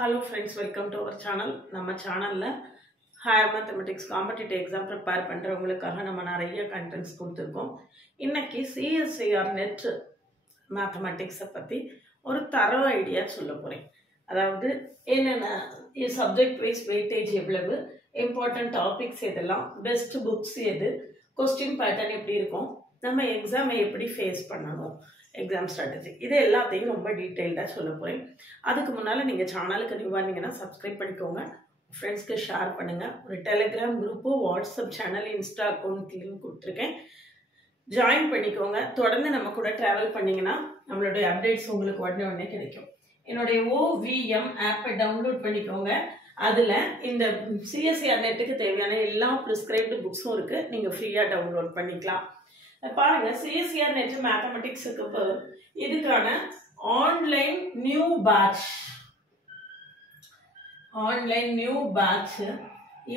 Hello friends, welcome to our channel. நம்ம சேனல்ல higher mathematics competitive exam prepare பண்றவங்களுக்காக நம்ம நிறைய கண்டென்ட்ஸ் கொடுத்திருக்கோம். இன்னைக்கு சிஎஸ்ஐஆர் நெட் மேத்தமெட்டிக்ஸ் பத்தி ஒரு தரவு ஐடியா சொல்ல போறேன். அதாவது என்னென்ன சப்ஜெக்ட் வைஸ் வெயிட்டேஜ் எவ்வளவு, இம்பார்ட்டன்ட் டாபிக்ஸ் எதெல்லாம், பெஸ்ட் புக்ஸ் எது, கொஸ்டின் பேட்டர்ன் எப்படி இருக்கும், நம்ம எக்ஸாமை எப்படி ஃபேஸ் பண்ணணும், எக்ஸாம் ஸ்ட்ராட்டஜி, இது எல்லாத்தையும் ரொம்ப டீட்டெயில்டாக சொல்ல போகிறேன். அதுக்கு முன்னால் நீங்கள் சேனலுக்கு நியூவாக இருந்தீங்கன்னா சப்ஸ்கிரைப் பண்ணிக்கோங்க, ஃப்ரெண்ட்ஸ்க்கு ஷேர் பண்ணுங்கள். ஒரு Telegram group, WhatsApp channel, Insta account link கொடுத்துருக்கேன், ஜாயின் பண்ணிக்கோங்க. தொடர்ந்து நம்ம கூட ட்ராவல் பண்ணிங்கன்னா நம்மளுடைய அப்டேட்ஸ் உங்களுக்கு உடனே கிடைக்கும். என்னுடைய ஓவிஎம் ஆப்பை டவுன்லோட் பண்ணிக்கோங்க. அதில் இந்த சிஎஸ்ஐஆர் நெட்டுக்கு தேவையான எல்லா ப்ரிஸ்கிரைப்டு புக்ஸும் இருக்குது, நீங்கள் ஃப்ரீயாக டவுன்லோட் பண்ணிக்கலாம். பாருங்க, சிஎஸ்ஐஆர் நெட் மேத்தமெட்டிக்ஸுக்கு இதுக்கான ஆன்லைன் நியூ பேட்ச்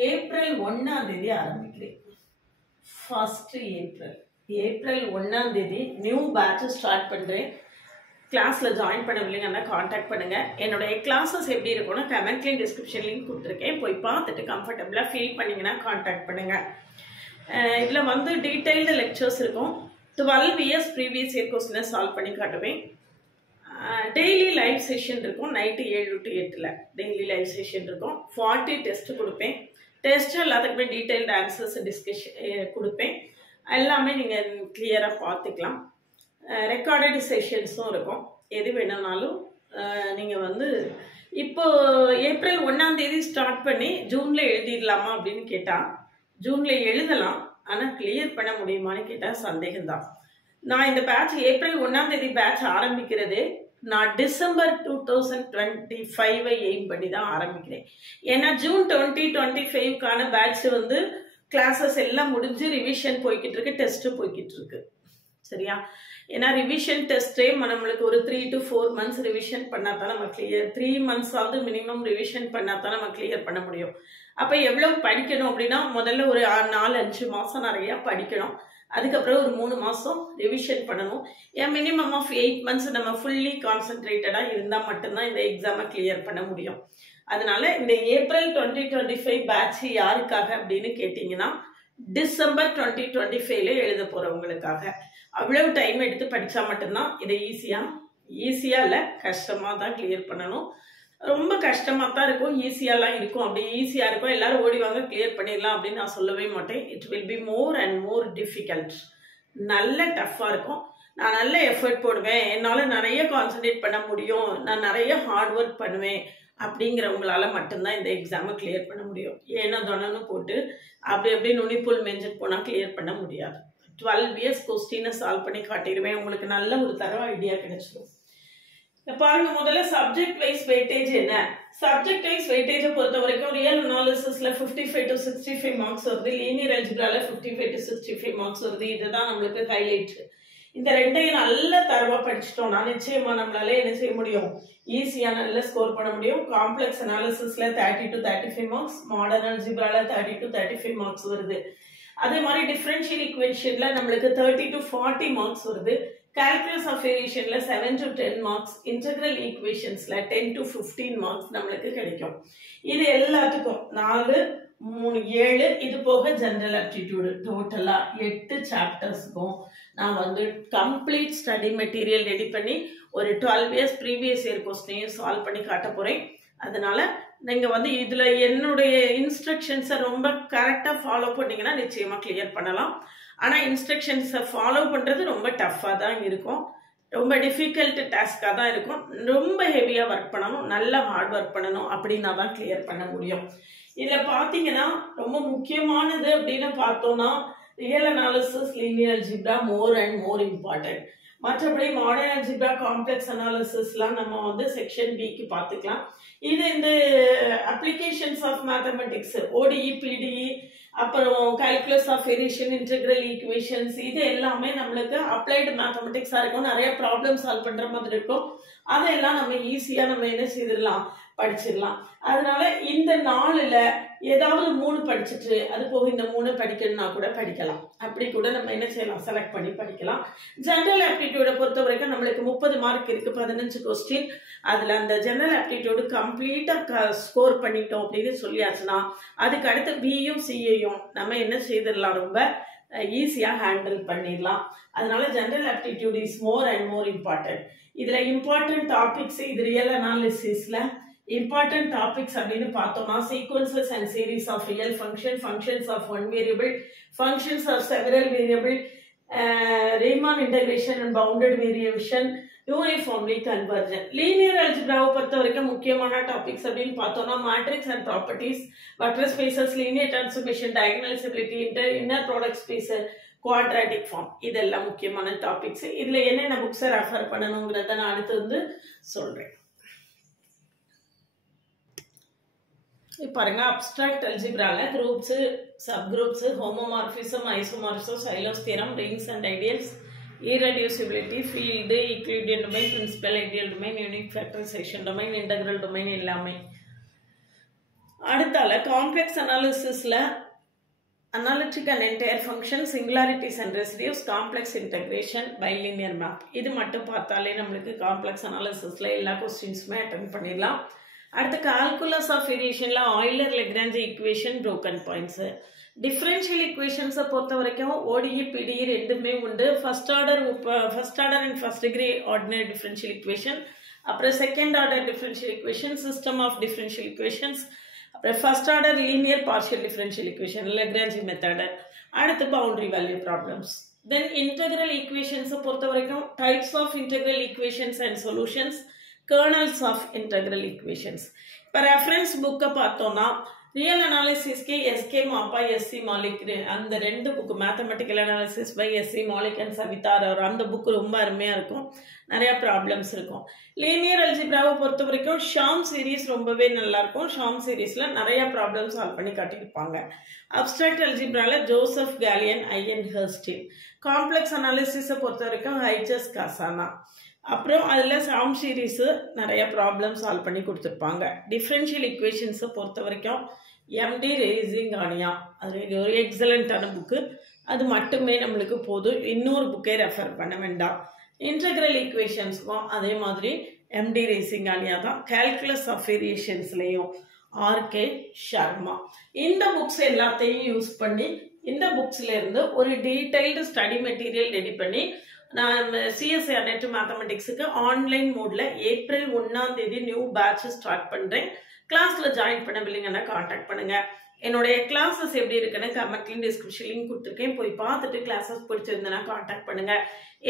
ஏப்ரல் 1ஆம் தேதி ஆரம்பிக்கிறேன். ஃபர்ஸ்ட் ஏப்ரல் 1ஆம் தேதி நியூ பேட்ச் ஸ்டார்ட் பண்ணுறேன். கிளாஸில் ஜாயின் பண்ணவில்லைங்கன்னா காண்டாக்ட் பண்ணுங்கள். என்னுடைய கிளாஸஸ் எப்படி இருக்கும்னா கமெண்ட்லேயும் டிஸ்கிரிப்ஷன் லிங்க் கொடுத்துருக்கேன், போய் பார்த்துட்டு கம்ஃபர்டபுளாக ஃபீல் பண்ணிங்கன்னா காண்டாக்ட் பண்ணுங்கள். இதில் வந்து டீட்டெயில்டு லெக்சர்ஸ் இருக்கும். 12 இயர்ஸ் ப்ரீவியஸ் இயர் கொஸ்டினை சால்வ் பண்ணி காட்டுவேன். டெய்லி லைவ் செஷன் இருக்கும், night 7 to 8 daily live session இருக்கும். 40 டெஸ்ட் கொடுப்பேன். டெஸ்ட் எல்லாத்துக்குமே டீட்டெயில்டு ஆன்சர்ஸ் டிஸ்கஷன் கொடுப்பேன். எல்லாமே நீங்கள் கிளியராக பார்த்துக்கலாம். ரெக்கார்டட் செஷன்ஸும் இருக்கும். எது வேணும்னாலும் நீங்கள் வந்து இப்போ ஏப்ரல் 1ஆம் தேதி ஸ்டார்ட் பண்ணி ஜூனில் எழுதிடலாமா அப்படின்னு கேட்டால் ஜூனில் எழுதலாம், ஆனால் கிளியர் பண்ண முடியுமான்னு கேட்டால் சந்தேகம்தான். நான் இந்த பேட்ச் ஏப்ரல் 1ஆம் தேதி பேட்ச் ஆரம்பிக்கிறது நான் டிசம்பர் 2025 எய்ம் பண்ணி தான் ஆரம்பிக்கிறேன். ஏன்னா ஜூன் 2025க்கான பேட்ச் வந்து கிளாஸஸ் எல்லாம் முடிஞ்சு ரிவிஷன் போய்கிட்டு இருக்கு, டெஸ்ட்டு போய்கிட்டு இருக்கு. சரியா? ஏன்னா ரிவிஷன் டெஸ்ட்டே நம்மளுக்கு ஒரு 3 to 4 months ரிவிஷன் பண்ணா தான் நம்ம கிளியர், 3 months ஆகுது மினிமம் ரிவிஷன் பண்ணா தான் நம்ம கிளியர் பண்ண முடியும். அப்போ எவ்வளவு படிக்கணும் அப்படின்னா முதல்ல ஒரு 4-5 மாதம் நிறையா படிக்கணும். அதுக்கப்புறம் ஒரு 3 மாதம் ரிவிஷன் பண்ணணும். ஏன் மினிமம் ஆஃப் 8 months நம்ம ஃபுல்லி கான்சென்ட்ரேட்டடாக இருந்தால் மட்டும்தான் இந்த எக்ஸாமை கிளியர் பண்ண முடியும். அதனால இந்த ஏப்ரல் 2025 பேட்ச் யாருக்காக அப்படின்னு கேட்டிங்கன்னா டிசம்பர் 2025 எழுத போகிறவங்களுக்காக. அவ்வளவு டைம் எடுத்து படித்தா மட்டும்தான் இதை ஈஸியாக இல்லை, கஷ்டமாக தான் கிளியர் பண்ணணும். ரொம்ப கஷ்டமாக தான் இருக்கும், ஈஸியாலாம் இருக்கும். அப்படி ஈஸியாக இருக்கும் எல்லாரும் ஓடிவாங்க கிளியர் பண்ணிடலாம் அப்படின்னு நான் சொல்லவே மாட்டேன். It will be more and more difficult. நல்ல டஃப்பாக இருக்கும். நான் நல்ல எஃபர்ட் போடுவேன், என்னால் நிறைய கான்சன்ட்ரேட் பண்ண முடியும், நான் நிறைய ஹார்ட் ஒர்க் பண்ணுவேன் அப்படிங்கிறவங்களால மட்டும்தான் இந்த எக்ஸாமை கிளியர் பண்ண முடியும். ஏன்னா தொனன்னு போட்டு அப்படி நுனிப்புல் மெஞ்சல் போனால் கிளியர் பண்ண முடியாது. 12 இயர்ஸ் கொஸ்டினை சால்வ் பண்ணி காட்டிடுவேன். உங்களுக்கு நல்ல ஒரு தரவு ஐடியா கிடைச்சிடும். பாருங்க, முதல்ல சப்ஜெக்ட் வைஸ் வெயிட்டேஜ் என்ன. சப்ஜெக்ட் வைஸ் வெயிட்டேஜை பொறுத்த வரைக்கும் ரியல் அனாலிசிஸ்ல 55 to 65 மார்க்ஸ் வருது, லீனியர் அல்ஜிப்ரால 55 to 65 மார்க்ஸ் வருது. இதுதான் நம்மளுக்கு ஹைலைட். இந்த ரெண்டையும் நல்ல தரவா படிச்சிட்டோம்னா நிச்சயமா நம்மளால என்ன செய்ய முடியும், ஈஸியா நல்ல ஸ்கோர் பண்ண முடியும். காம்ப்ளெக்ஸ் அனாலிசிஸ்ல 30 to 35 மார்க்ஸ், மாடர்ன் அல்ஜிப்ரால 30 to 35 மார்க்ஸ் வருது. அதே மாதிரி டிஃபரன்ஷியல் ஈக்குவேஷன்ல நம்மளுக்கு 30 to 40 மார்க்ஸ் வருது. கால்குலஸ் ஆஃப் வேரியேஷன்ல 7 to 10 மார்க்ஸ், இன்டெகிரல் ஈக்குவேஷன்ஸ்ல 10 to 15 மார்க்ஸ் நம்மளுக்கு கிடைக்கும். இது எல்லாத்துக்கும் 4, 3, 7 இது போக ஜெனரல் ஆப்டிடியூடு டோட்டலா 8 சாப்டர்ஸ்க்கும் நான் வந்து கம்ப்ளீட் ஸ்டடி மெட்டீரியல் ரெடி பண்ணி ஒரு 12 இயர்ஸ் ப்ரீவியஸ் இயர் கொஸ்டினையும் சால்வ் பண்ணி காட்ட போறேன். அதனால நீங்க வந்து இதுல என்னுடைய இன்ஸ்ட்ரக்ஷன்ஸை ரொம்ப கரெக்டா ஃபாலோ பண்ணீங்கன்னா நிச்சயமா கிளியர் பண்ணலாம். ஆனா இன்ஸ்ட்ரக்ஷன்ஸை ஃபாலோ பண்றது ரொம்ப டஃப்பா தான் இருக்கும், ரொம்ப டிஃபிகல்ட் டாஸ்காக தான் இருக்கும். ரொம்ப ஹெவியா ஒர்க் பண்ணணும், நல்ல ஹார்ட் ஒர்க் பண்ணணும், அப்படின்னா தான் கிளியர் பண்ண முடியும். இதுல பாத்தீங்கன்னா ரொம்ப முக்கியமானது அப்படின்னு பார்த்தோம்னா real analysis, linear algebra more and more important. மற்றபடி மாடர்ன் அல்ஜிப்ரா, காம்ப்ளெக்ஸ் அனாலிசிஸ்லாம் நம்ம வந்து செக்ஷன் பிக்கு பார்த்துக்கலாம். இது இந்த applications of mathematics, ODE, PDE, அப்புறம் calculus of variation, integral equations, இது எல்லாமே நம்மளுக்கு அப்ளைடு மேத்தமெட்டிக்ஸா இருக்கும். நிறைய ப்ராப்ளம் சால்வ் பண்ற மாதிரி இருக்கும். அதெல்லாம் நம்ம ஈஸியா நம்ம என்ன செய்திடலாம், படிச்சிடலாம். அதனால இந்த 4ல ஏதாவது 3 படிச்சுட்டு அது போக இந்த 3 படிக்கணும்னா கூட படிக்கலாம். அப்படி கூட நம்ம என்ன செய்யலாம், செலக்ட் பண்ணி படிக்கலாம். ஜெனரல் ஆப்டிடியூட பொறுத்த வரைக்கும் நம்மளுக்கு 30 மார்க் இருக்கு, 15 கொஸ்டின். அதுல அந்த ஜெனரல் ஆப்டிடியூடு கம்ப்ளீட்டா ஸ்கோர் பண்ணிட்டோம் அப்படின்னு சொல்லியாச்சுன்னா அதுக்கு அடுத்து பியும் சியையும் நம்ம என்ன செய்திடலாம், ரொம்ப ஈஸியா ஹேண்டில் பண்ணிடலாம். அதனால general aptitude is more and more important. இதுல இம்பார்ட்டன்ட் டாபிக்ஸ், இது ரியல் அனாலிசிஸ்ல important topics அப்படின்னு பார்த்தோம்னா sequences and series of real function, functions of one variable, functions of several variable, Riemann integration and bounded variation, uniformly convergent. linear algebra பொறுத்த வரைக்கும் முக்கியமான topics அப்படின்னு பார்த்தோம்னா matrix and properties, vector spaces, linear transformation, diagonalizability, inner product space, quadratic form, இதெல்லாம் முக்கியமான topics. இதுல என்னென்ன books refer பண்ணணுங்கிறத நான் அடுத்து வந்து சொல்றேன். பாருங்க, அப்ஸ்ட்ராக்ட் அல்ஜிப்ரால groups, subgroups, homomorphism, isomorphism, Sylow's theorem, rings and ideals, irreducibility, field, Euclidean domain, principal ideal domain, unique factorisation domain, integral domain எல்லாமே. அடுத்தால காம்ப்ளெக்ஸ் அனாலிசிஸ்ல analytic and entire function, singularities and residues, complex integration, bilinear map. இது மட்டும் பார்த்தாலே நம்மளுக்கு complex அனாலிசிஸ்ல எல்லா கொஸ்டின்ஸுமே attend பண்ணிடலாம். அடுத்து கால்குலஸ் ஆஃப் வேரியேஷன்ல Euler Lagrange equation, broken points. Differential ஈக்குவேஷன்ஸை பொறுத்த வரைக்கும் ஓடிஇ பிடிஇ ரெண்டுமே உண்டு. First order and first degree ordinary differential equation, அப்புறம் second order differential equation, system of differential equations, அப்புறம் first order linear partial differential equation, Lagrange method. அடுத்து boundary value problems. Then integral ஈக்குவேஷன்ஸை பொறுத்த வரைக்கும் types of integral equations and solutions, kernels of integral equations. இப்போ reference புக்கை பார்த்தோம்னா real அனாலிசிஸ்க்கு S K Mapa, S C Malik, அந்த 2 book, mathematical analysis by S C Malik and Savita Rao, அந்த book ரொம்ப அருமையாக இருக்கும். நிறைய ப்ராப்ளம்ஸ் இருக்கும். லீனியர் அல்ஜிப்ராவை பொறுத்த வரைக்கும் ஷாம் சீரீஸ் ரொம்பவே நல்லா இருக்கும். ஷாம் சீரீஸ்ல நிறைய ப்ராப்ளம் சால்வ் பண்ணி காட்டியிருப்பாங்க. அப்ஸ்ட்ராக்ட் அல்ஜிப்ரால Joseph Gallian, IN Herstein. Complex அனாலிசிஸை பொறுத்த வரைக்கும் ஹைச்சஸ் காசானா. அப்புறம் அதில் சாம் சீரீஸ் நிறைய ப்ராப்ளம் சால்வ் பண்ணி கொடுத்துருப்பாங்க. டிஃப்ரென்ஷியல் ஈக்குவேஷன்ஸை பொறுத்த வரைக்கும் எம்டி ரேசிங்கானியா, அது ஒரு எக்ஸலண்ட்டான புக்கு. அது மட்டுமே நம்மளுக்கு போதும், இன்னொரு புக்கே ரெஃபர் பண்ண வேண்டாம். இன்டெகிரல் ஈக்குவேஷன்ஸ்க்கும் அதே மாதிரி எம்டி ரேசிங்கானியா தான். கால்குலஸ் ஆஃப் வேரியேஷன்ஸ்லேயும் ஆர்கே ஷர்மா. இந்த புக்ஸ் எல்லாத்தையும் யூஸ் பண்ணி இந்த புக்ஸ்ல இருந்து ஒரு டீடைல்டு ஸ்டடி மெட்டீரியல் ரெடி பண்ணி நான் சிஎஸ்ஐஆர் நெட் மேத்தமெட்டிக்ஸுக்கு ஆன்லைன் மோட்ல ஏப்ரல் 1ஆம் தேதி நியூ பேட்ச் ஸ்டார்ட் பண்றேன். கிளாஸ்ல ஜாயின் பண்ணவில்லைங்கன்னா கான்டாக்ட் பண்ணுங்க. என்னுடைய கிளாஸஸ் எப்படி இருக்குன்னு கமெண்ட்லையும் டிஸ்கிரிப்ஷன் லிங்க் கொடுத்துருக்கேன், போய் பார்த்துட்டு கிளாஸஸ் பிடிச்சிருந்தேன்னா கான்டாக்ட் பண்ணுங்க.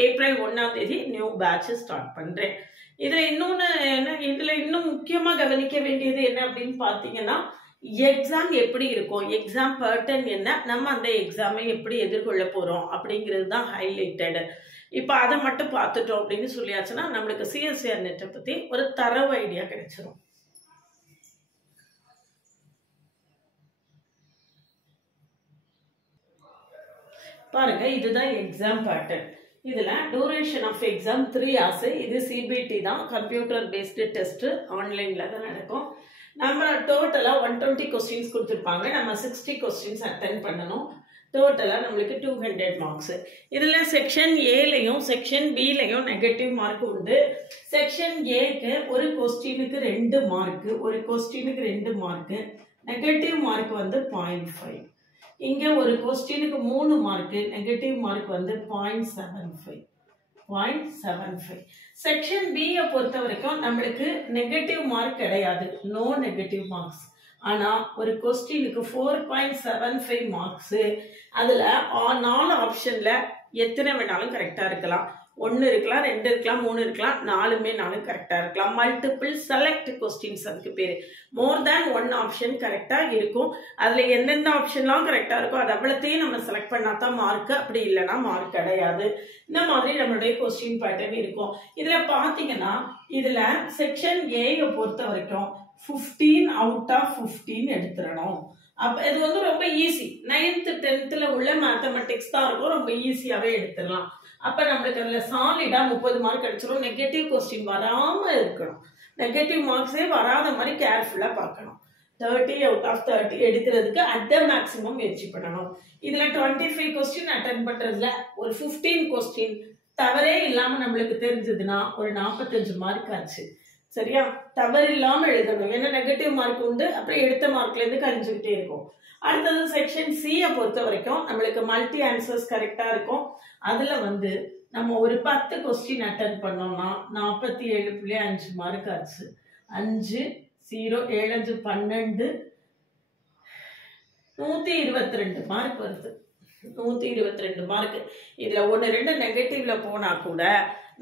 ஏப்ரல் 1ஆம் தேதி நியூ பேட்ச் ஸ்டார்ட் பண்றேன். இதுல இன்னும் முக்கியமா கவனிக்க வேண்டியது என்ன அப்படின்னு பாத்தீங்கன்னா, எக்ஸாம் எப்படி இருக்கும், எக்ஸாம் பேட்டர்ன் என்ன, நம்ம அந்த எக்ஸாமை எப்படி எதிர்கொள்ள போறோம் அப்படிங்கிறது தான் ஹைலைட்டட். இப்போ அதை மட்டும் பார்த்துட்டோம் அப்படின்னு சொல்லியாச்சுன்னா நம்மளுக்கு சிஎஸ்ஐஆர் நெட்டை பத்தி ஒரு தரவு ஐடியா கிடைச்சிடும். பாருங்க, இதுதான் எக்ஸாம் பேட்டர்ன். இதுல டியூரேஷன் ஆஃப் எக்ஸாம் 3 hours. இது சிபிடி தான், கம்ப்யூட்டர் பேஸ்டு டெஸ்ட், ஆன்லைன்ல தான் நடக்கும். நம்ம டோட்டலா 120 கொஸ்டின்ஸ் கொடுத்துருப்பாங்க. நம்ம 60 கொஸ்டின்ஸ் அட்டென்ட் பண்ணணும். டோட்டலா நம்மளுக்கு 200 மார்க்ஸ். இதுல செக்ஷன் ஏலையும் செக்ஷன் பிலையும் நெகட்டிவ் மார்க் உண்டு. செக்ஷன் ஏக்கு ஒரு கொஸ்டினுக்கு 2 மார்க், ஒரு கொஸ்டினுக்கு 2 மார்க். நெகட்டிவ் மார்க் வந்து 0.5. இங்க ஒரு கொஸ்டினுக்கு 3 மார்க், நெகட்டிவ் மார்க் வந்து 0.75. செக்ஷன் பி பொறுத்த வரைக்கும் நம்மளுக்கு நெகட்டிவ் மார்க் கிடையாது, நோ நெகட்டிவ் மார்க்ஸ். ஆனா ஒரு கொஸ்டினுக்கு 4.75 மார்க்ஸ். அதுல 4 ஆப்ஷன்ல எத்தனை வேணாலும் கரெக்டா இருக்கலாம். 1 இருக்கலாம், 2 இருக்கலாம், 3 இருக்கலாம், 4 கரெக்டா இருக்கலாம். மல்டிபிள் செலக்ட் கொஸ்டின்ஸ் அதுக்கு பேரு. மோர் தேன் 1 ஆப்ஷன் கரெக்டா இருக்கும். அதுல எந்தெந்த ஆப்ஷன்லாம் கரெக்டா இருக்கோ அது அவ்வளத்தையும் நம்ம செலக்ட் பண்ணாதான் மார்க், அப்படி இல்லைன்னா மார்க் கிடையாது. இந்த மாதிரி நம்மளுடைய கொஸ்டின் பேட்டர்ன் இருக்கும். இதுல பாத்தீங்கன்னா இதுல செக்ஷன் ஏ பொறுத்த வரைக்கும் 15 out of 15 எடுத்துடணும். அப்போ இது வந்து ரொம்ப ஈஸி. 9th 10th உள்ள மேத்தமெட்டிக்ஸ் தான் இருக்கும், ரொம்ப ஈஸியாகவே எடுத்துடலாம். அப்போ நம்மளுக்கு அதில் சாலிடாக 30 மார்க் அடிச்சிடும். நெகட்டிவ் கொஸ்டின் வராமல் இருக்கணும், நெகட்டிவ் மார்க்ஸே வராத மாதிரி கேர்ஃபுல்லாக பார்க்கணும். 30 out of 30 எடுக்கிறதுக்கு அட் த மேக்ஸிமம் முயற்சி பண்ணணும். இதில் 25 கொஸ்டின் அட்டன் பண்ணுறதுல ஒரு 15 கொஸ்டின் தவறே இல்லாமல் நம்மளுக்கு தெரிஞ்சதுன்னா ஒரு 45 மார்க் ஆச்சு. சரியா? தவறு இல்லாமல் எழுதணும். ஏன்னா நெகட்டிவ் மார்க் உண்டு, அப்புறம் எடுத்த மார்க்லேருந்து கழிஞ்சுக்கிட்டே இருக்கும். அடுத்தது செக்ஷன் சியை பொறுத்த வரைக்கும் நம்மளுக்கு மல்டி ஆன்சர்ஸ் கரெக்டாக இருக்கும். அதில் வந்து நம்ம ஒரு 10 கொஸ்டின் அட்டன் பண்ணோம்னா 47.5 மார்க் ஆச்சு. 5 0 7 5 12 122 மார்க் வருது. 122 மார்க். இதில் 1-2 நெகட்டிவ்ல போனால் கூட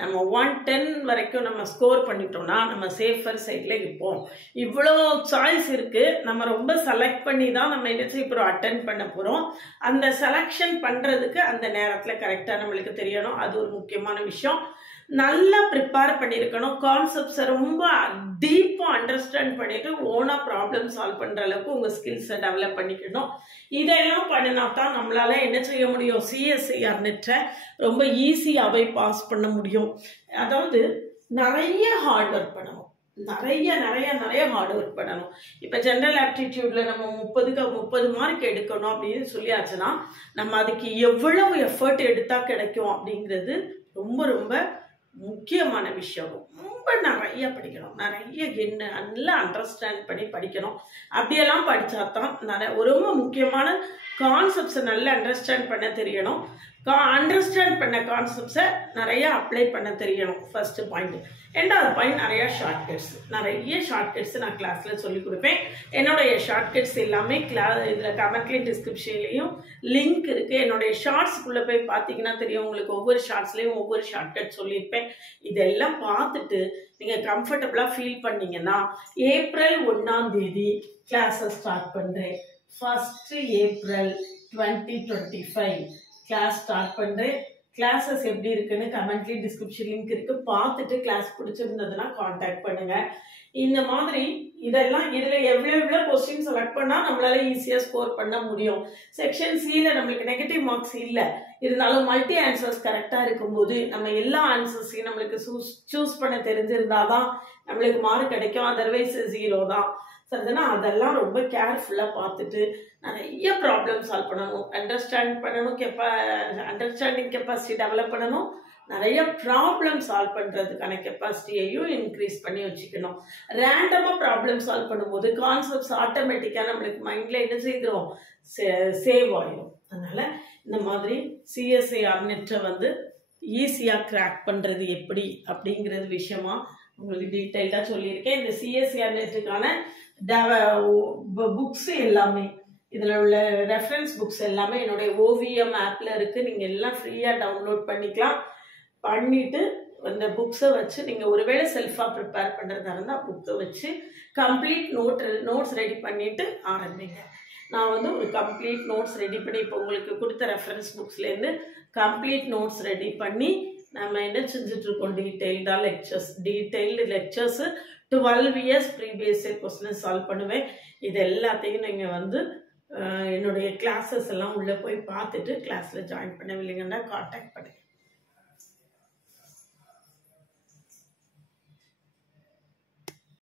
நம்ம 110 வரைக்கும் நம்ம ஸ்கோர் பண்ணிட்டோம்னா நம்ம சேஃபர் சைடில் இருப்போம். இவ்வளோ சாய்ஸ் இருக்குது, நம்ம ரொம்ப செலக்ட் பண்ணி தான் நம்ம என்ன செய்ய போகிறோம், அட்டன் பண்ண போகிறோம். அந்த செலக்ஷன் பண்ணுறதுக்கு அந்த நேரத்தில் கரெக்டாக நம்மளுக்கு தெரியணும். அது ஒரு முக்கியமான விஷயம். நல்லா ப்ரிப்பேர் பண்ணியிருக்கணும். கான்செப்ட்ஸை ரொம்ப டீப்பாக அண்டர்ஸ்டாண்ட் பண்ணிட்டு ஓனாக ப்ராப்ளம் சால்வ் பண்ணுற அளவுக்கு உங்கள் ஸ்கில்ஸை டெவலப் பண்ணிக்கணும். இதெல்லாம் பண்ணினா தான் நம்மளால என்ன செய்ய முடியும், சிஎஸ்ஐஆர் நெட்டை ரொம்ப ஈஸியாகவே பாஸ் பண்ண முடியும். அதாவது நிறைய ஹார்ட் ஒர்க் பண்ணணும், நிறைய ஹார்ட் ஒர்க் பண்ணணும். இப்போ ஜென்ரல் ஆப்டிடியூட்ல நம்ம 30 மார்க் எடுக்கணும் அப்படின்னு சொல்லியாச்சுன்னா நம்ம அதுக்கு எவ்வளவு எஃபர்ட் எடுத்தால் கிடைக்கும் அப்படிங்கிறது ரொம்ப ரொம்ப முக்கியமான விஷயம். ரொம்ப நிறைய படிக்கணும், நிறைய நல்லா அண்டர்ஸ்டாண்ட் பண்ணி படிக்கணும். அப்படியெல்லாம் படித்தா தான் ரொம்ப முக்கியமான கான்செப்ட்ஸை நல்லா அண்டர்ஸ்டாண்ட் பண்ண தெரியணும். அண்டர்ஸ்டாண்ட் பண்ண கான்செப்ட்ஸை நிறைய அப்ளை பண்ண தெரியணும். First point. 2வது பாயிண்ட் நிறைய ஷார்ட்கட்ஸ் நான் கிளாஸில் சொல்லிக் கொடுப்பேன். என்னுடைய ஷார்ட்கட்ஸ் எல்லாமே இதில் கமெண்ட்லேயும் டிஸ்கிரிப்ஷன்லேயும் லிங்க் இருக்குது. என்னுடைய ஷார்ட்ஸ்குள்ளே போய் பார்த்தீங்கன்னா தெரியும், உங்களுக்கு ஒவ்வொரு ஷார்ட்ஸ்லேயும் ஒவ்வொரு ஷார்ட்கட் சொல்லியிருப்பேன். இதெல்லாம் பார்த்துட்டு நீங்கள் கம்ஃபர்டபுளாக ஃபீல் பண்ணீங்கன்னா ஏப்ரல் 1ஆம் தேதி கிளாஸை ஸ்டார்ட் பண்ணுறேன். 1 ஏப்ரல் 2025 கிளாஸ் ஸ்டார்ட் பண்ணுறேன். கிளாஸஸ் எப்படி இருக்குன்னு கமெண்ட்லேயும் டிஸ்கிரிப்ஷன் லிங்க் இருக்குது, பார்த்துட்டு கிளாஸ் பிடிச்சிருந்ததுன்னா காண்டாக்ட் பண்ணுங்கள். இந்த மாதிரி இதெல்லாம் இதில் எவ்வளோ கொஸ்டின் செலக்ட் பண்ணால் நம்மளால ஈஸியாக ஸ்கோர் பண்ண முடியும். செக்ஷன் சியில் நம்மளுக்கு நெகட்டிவ் மார்க்ஸ் இல்லை, இருந்தாலும் மல்டி ஆன்சர்ஸ் கரெக்டாக இருக்கும்போது நம்ம எல்லா ஆன்சர்ஸையும் நம்மளுக்கு சூஸ் பண்ண தெரிஞ்சிருந்தாதான் நம்மளுக்கு மார்க் கிடைக்கும். அதர்வைஸ் 0 தான். சரிதானா? அதெல்லாம் ரொம்ப கேர்ஃபுல்லாக பார்த்துட்டு நிறைய ப்ராப்ளம் சால்வ் பண்ணணும், அண்டர்ஸ்டாண்ட் பண்ணணும், அண்டர்ஸ்டாண்டிங் கெப்பாசிட்டி டெவலப் பண்ணணும். நிறைய ப்ராப்ளம் சால்வ் பண்ணுறதுக்கான கெப்பாசிட்டியையும் இன்க்ரீஸ் பண்ணி வச்சுக்கணும். ரேண்டமாக ப்ராப்ளம் சால்வ் பண்ணும்போது கான்செப்ட்ஸ் ஆட்டோமேட்டிக்காக நம்மளுக்கு மைண்டில் என்ன செய்திரும், சேவ் ஆகிடும். அதனால் இந்த மாதிரி சிஎஸ்ஐஆர் நெட்டை வந்து ஈஸியாக கிராக் பண்ணுறது எப்படி அப்படிங்கிறது விஷயமா உங்களுக்கு டீட்டெயில்டாக சொல்லியிருக்கேன். இந்த சிஎஸ்ஐஆர் நெட்டுக்கான புக்ஸ் எல்லாமே, இதில் உள்ள ரெஃபரன்ஸ் புக்ஸ் எல்லாமே என்னுடைய ஓவிஎம் ஆப்பில் இருக்குது. நீங்கள் எல்லாம் ஃப்ரீயாக டவுன்லோட் பண்ணிக்கலாம். பண்ணிவிட்டு அந்த புக்ஸை வச்சு நீங்கள் ஒருவேளை செல்ஃபாக ப்ரிப்பேர் பண்ணுறதா இருந்தால் புக்கை வச்சு கம்ப்ளீட் நோட்ஸ் ரெடி பண்ணிவிட்டு ஆரம்பிங்க. நான் வந்து ஒரு கம்ப்ளீட் நோட்ஸ் ரெடி பண்ணி இப்போ உங்களுக்கு கொடுத்த ரெஃபரன்ஸ் புக்ஸ்லேருந்து கம்ப்ளீட் நோட்ஸ் ரெடி பண்ணி நம்ம என்ன செஞ்சிட்ருக்கோம், detailed lectures 12 years previous year கொஸ்டினை சால்வ் பண்ணுவேன். இது எல்லாத்தையும் நீங்கள் வந்து என்னுடைய கிளாஸஸ் எல்லாம் உள்ளே போய் பார்த்துட்டு கிளாஸில் ஜாயின் பண்ணவில்லைங்கன்னா காண்டாக்ட் பண்ணுங்கள்.